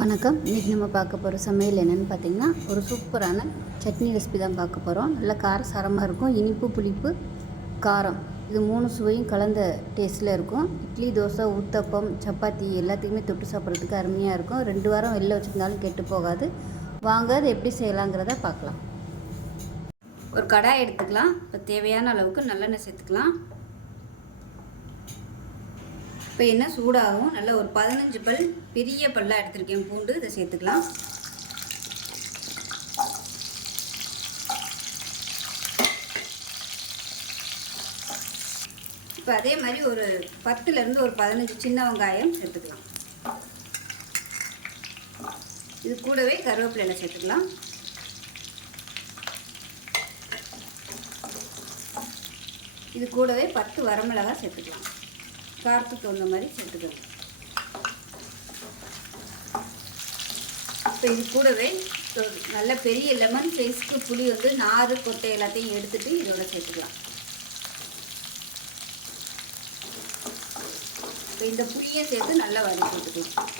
வணக்கம். இன்றைக்கி நம்ம பார்க்க போகிற சமையல் என்னென்னு பார்த்திங்கன்னா, ஒரு சூப்பரான சட்னி ரெசிபி தான் பார்க்க போகிறோம். நல்ல காரசாரமாக இருக்கும். இனிப்பு, புளிப்பு, காரம் இது 3 சுவையும் கலந்த டேஸ்ட்டில் இருக்கும். இட்லி, தோசை, ஊத்தப்பம், சப்பாத்தி எல்லாத்துக்குமே தொட்டு சாப்பிட்றதுக்கு அருமையாக இருக்கும். 2 வாரம் வெளில வச்சுருந்தாலும் கெட்டு போகாது. வாங்க அது எப்படி செய்யலாங்கிறத பார்க்கலாம். ஒரு கடாய் எடுத்துக்கலாம். இப்போ தேவையான அளவுக்கு நல்லெண்ணெய் சேர்த்துக்கலாம். இப்போ எண்ணெய் சூடாகும். நல்ல ஒரு 15 பல் பெரிய பல்லாக எடுத்திருக்கேன் பூண்டு, இதை சேர்த்துக்கலாம். இப்போ அதே மாதிரி ஒரு 10லேருந்து ஒரு 15 சின்ன வெங்காயம் சேர்த்துக்கலாம். இது கூடவே கருவேப்பிலை சேர்த்துக்கலாம். இது கூடவே 10 வரமிளகாய் சேர்த்துக்கலாம். காரத்துக்கு தகுந்த மாதிரி சேர்த்துக்கணும். இப்போ இது கூடவே நல்ல பெரிய லெமன் சைஸ்க்கு புளி வந்து நாறு கொட்டை எல்லாத்தையும் எடுத்துட்டு இதோட சேர்த்துக்கலாம். இப்போ இந்த புளியை சேர்த்து நல்லா வதக்கி விட்டுக்கலாம்.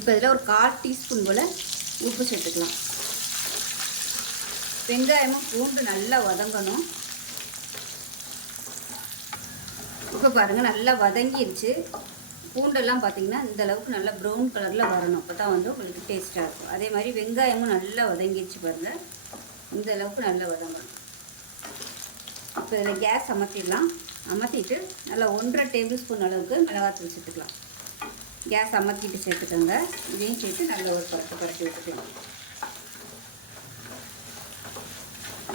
இப்போ இதில் ஒரு 1/4 டீஸ்பூன் போல் உப்பு சேர்த்துக்கலாம். வெங்காயமும் பூண்டு நல்லா வதங்கணும். இப்போ பாருங்கள், நல்லா வதங்கிடுச்சு. பூண்டெல்லாம் பார்த்திங்கன்னா இந்த அளவுக்கு நல்லா ப்ரௌன் கலரில் வரணும். அப்போ தான் வந்து உங்களுக்கு டேஸ்ட்டாக இருக்கும். அதே மாதிரி வெங்காயமும் நல்லா வதங்கிடுச்சு பாருங்கள். இந்த அளவுக்கு நல்லா வதங்கணும். இப்போ இதில் கேஸ் அமர்த்திடலாம். அமர்த்திட்டு நல்லா 1.5 டேபிள் ஸ்பூன் அளவுக்கு மிளகாத்தூள் சேர்த்துக்கலாம். கேஸ் அமர்த்திட்டு சேர்த்துக்கோங்க. இதையும் சேர்த்து நல்லா ஒரு பரட்டி விட்டுக்கலாம்.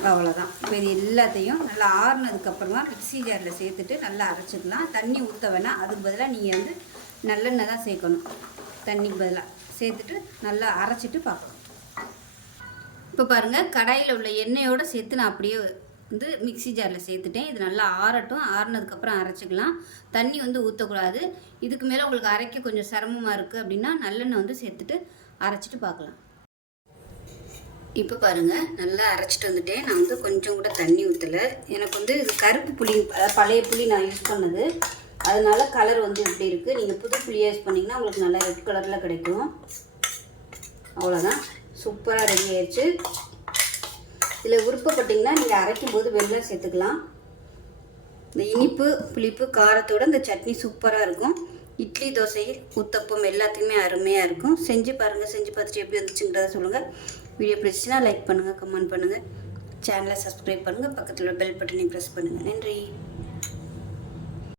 அவ்வளோதான். இப்போ இது எல்லாத்தையும் நல்லா ஆறுனதுக்கப்புறமா மிக்ஸி ஜாரில் சேர்த்துட்டு நல்லா அரைச்சிக்கலாம். தண்ணி ஊற்ற வேணாம். அதுக்கு பதிலாக நீங்கள் வந்து நல்லெண்ணெய் தான் சேர்க்கணும். தண்ணிக்கு பதிலாக சேர்த்துட்டு நல்லா அரைச்சிட்டு பார்க்கலாம். இப்போ பாருங்கள், கடாயில் உள்ள எண்ணெயோடு சேர்த்து நான் அப்படியே வந்து மிக்ஸி ஜாரில் சேர்த்துட்டேன். இது நல்லா ஆறட்டும். ஆறுனதுக்கப்புறம் அரைச்சிக்கலாம். தண்ணி வந்து ஊற்றக்கூடாது. இதுக்கு மேலே உங்களுக்கு அரைக்க கொஞ்சம் சிரமமாக இருக்குது அப்படின்னா நல்லெண்ணெய் வந்து சேர்த்துட்டு அரைச்சிட்டு பார்க்கலாம். இப்போ பாருங்கள், நல்லா அரைச்சிட்டு வந்துட்டேன். நான் வந்து கொஞ்சம் கூட தண்ணி ஊற்றலை. எனக்கு வந்து இது கருப்பு புளி, பழைய புளி நான் யூஸ் பண்ணது, அதனால கலர் வந்து இப்படி இருக்குது. நீங்கள் புது புளியை யூஸ் பண்ணிங்கன்னா உங்களுக்கு நல்லா ரெட் கலரில் கிடைக்கும். அவ்வளோதான், சூப்பராக ரெடி ஆயிடுச்சு. இதில் விருப்பப்பட்டிங்கன்னா நீங்கள் அரைக்கும் போது வெல்லம் சேர்த்துக்கலாம். இந்த இனிப்பு, புளிப்பு, காரத்தோடு இந்த சட்னி சூப்பராக இருக்கும். இட்லி, தோசை, ஊத்தப்பம் எல்லாத்துக்குமே அருமையாக இருக்கும். செஞ்சு பாருங்கள். செஞ்சு பார்த்துட்டு எப்படி வந்துச்சுங்கிறத சொல்லுங்கள். வீடியோ பிடிச்சிச்சுன்னா லைக் பண்ணுங்கள், கமெண்ட் பண்ணுங்கள், சேனலை சப்ஸ்கிரைப் பண்ணுங்கள், பக்கத்தில் பெல் பட்டனை ப்ரெஸ் பண்ணுங்கள். நன்றி.